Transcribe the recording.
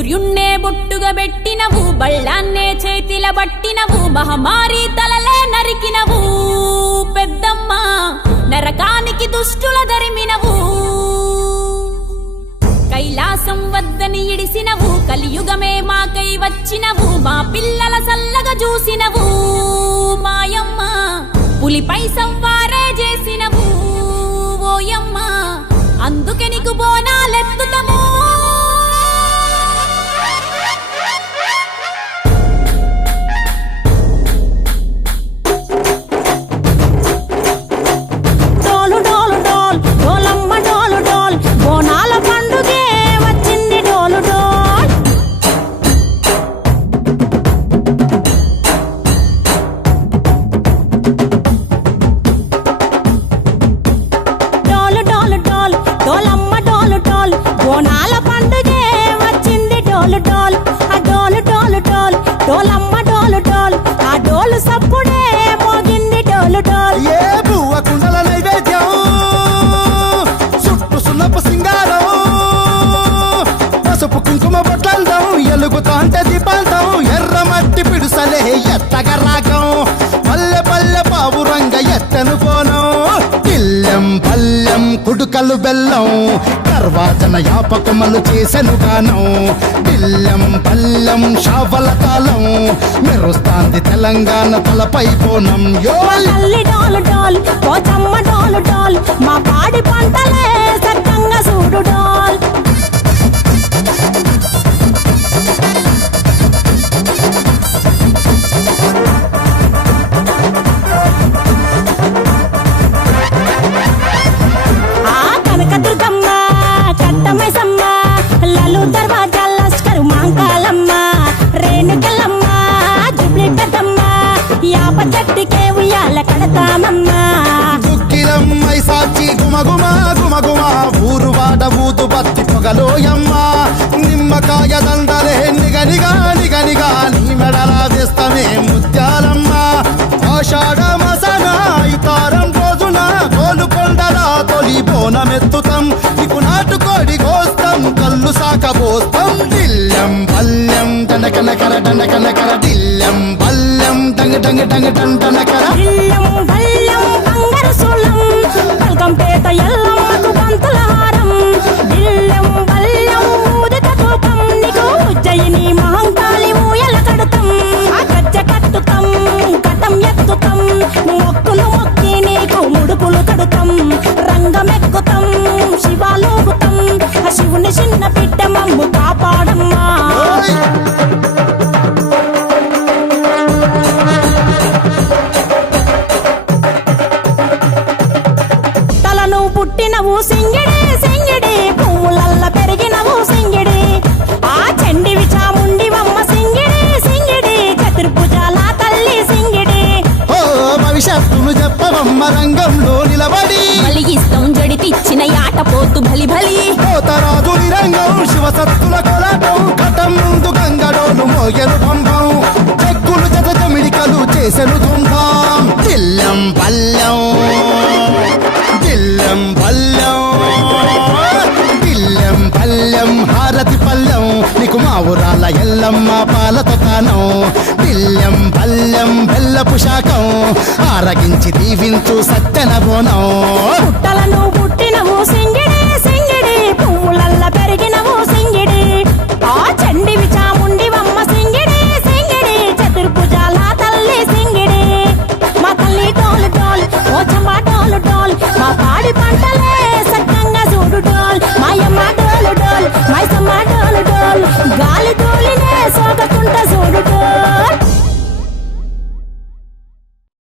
సూర్యున్నే బొట్టుగా పెట్టినవు, బళ్ళాన్నే చేతిల బట్టినవు, మహమారి తలలే నరికినవు పెద్దమ్మ, నరకానికి దుష్టుల దరిమినవు. కైలాసం వద్దని ఇడిసినవు, కలియుగమే మాకై వచ్చినవు, మా పిల్లల సల్లగా చూసినవు మాయమ్మ, పులిపై సవ్వారే చేసినవు ఓయమ్మ, అందుకే నీకు బోనాలెత్తుతము. ఎలుగుతాంటే దీపాలతం ఎర్రమట్టి పిడుసలే ఎత్తగా రాగం, పల్లె పల్లె పావురంగ ఎత్తను పోనం, ఇల్లెం పల్లెం కుడుకలు బెల్లం, కర్వాచన యాపకమలు చేసెను గానం, ఇల్లెం పల్లెం షావల కాలం, మెరుస్తాంది తెలంగాణ తలపై పోనం. మా పాడి పంటలే సక్కంగా చూడు డోల్. చెట్టుకే ఉయ్యాల కడతామమ్మా, దుక్కిలమ్మై సాచి గుమగుమ గుమగుమ, ఊరు వాడ ఊదు బత్తి పొగలోయమ్మ, నిమ్మకాయ దండలే నిగనిగా నిగనిగా, నీ మెడల వేస్తమే ముత్యాలమ్మ, ఆషాఢ మసన ఇతారం రోజున గోలుకొండల తొలి బోనమెత్తుతాం, నీకు నాటుకోడి కోస్తాం, కళ్ళు సాకబోస్తాం, దిల్లెం పల్లెం దండకనకర దండకనకర, దిల్లెం పల్లెం డంగ డంగ డంగ డండనకర, ఇల్లం బల్లం బంగారు సోళం, పల్కంపేట ఎల్లమ్మకు పంతుల హారం, ఇల్లం బల్లం ఊదిత తూపం, నీకు ఉజ్జయిని మహంకాళి ఊయల కడుతాం, గజ్జ కట్టుతాం కటం ఎత్తుతాం, మొక్కులు మొక్కి నీకు ముడుపులు కడుతాం, రంగమెక్కుతాం శివాలోగుతాం, శివుని చిన్న బిడ్డ మమ్ము కాపాడమ్మా. పుట్టినవు సింగిడి సింగిడి, పువ్వులల్ల పెరిగినవు సింగిడి, ఆ చండివి చాముండివమ్మ సింగిడి సింగిడి, చతుర్భుజాల తల్లి సింగిడి. ఓ భవిష్యత్తును చెప్పవమ్మ రంగంలో నిలబడి, బలిగిస్తాం జడితిచ్చిన యాట పోతు బలి బలి, పోతరాజు రంగం శివసత్తుల కొలాటం, కటం ముందు గంగడోలు మోగెను పంపం, చెక్కులు జత జమిడికలు చేసెను ధూంధాం, దిల్లెం పల్లెం దిల్లెం పల్లెం దిల్లెం పల్లెం హారతి పల్లెం, నీకు మా ఊరాల ఎల్లమ్మ పాలతో కానం, దిల్లెం పల్లెం బెల్లపు శాఖం, ఆరగించి దీవించు సత్తెన బోనం. పుట్టలను పుట్టినవు సింగిడి సింగిడి, పువ్వులల్ల పెరిగినవు సింగిడి, ఆ చండివి చాముండివమ్మ సింగిడి సింగిడి, చతుర్భుజాల తల్లి సింగిడి, మా తల్లి టోలు టోల్ ఓ చంబాట